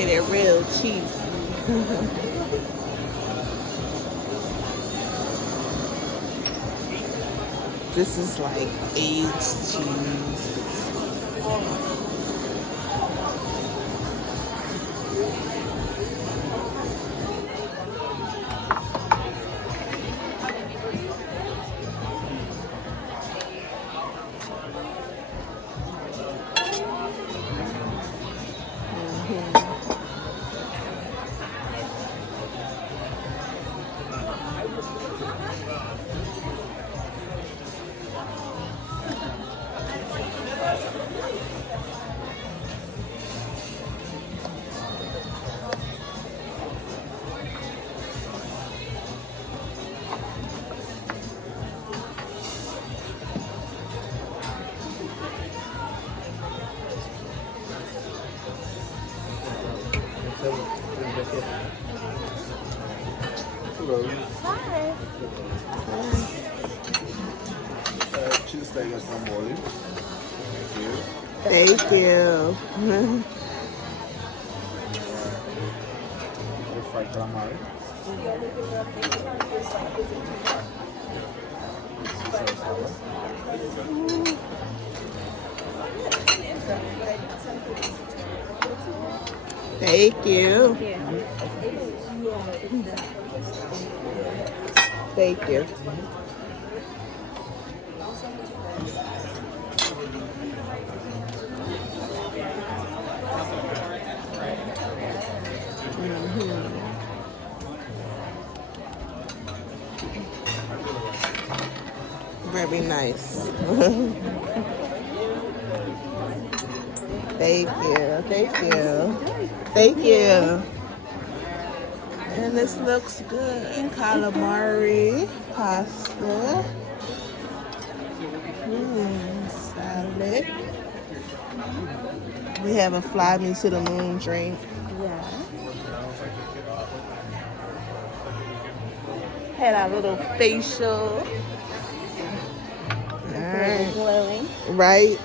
get it real cheap. This is like aged cheese. Hi. Cheese steak and samboli. Thank you. Fried calamari. Caesar salad. Thank you. Thank you. Very nice. Thank you. Thank you. Thank you. And this looks good. Calamari pasta. Salad. We have a fly me to the moon drink. Yeah. Had our little facial. All right. Glowing. Right.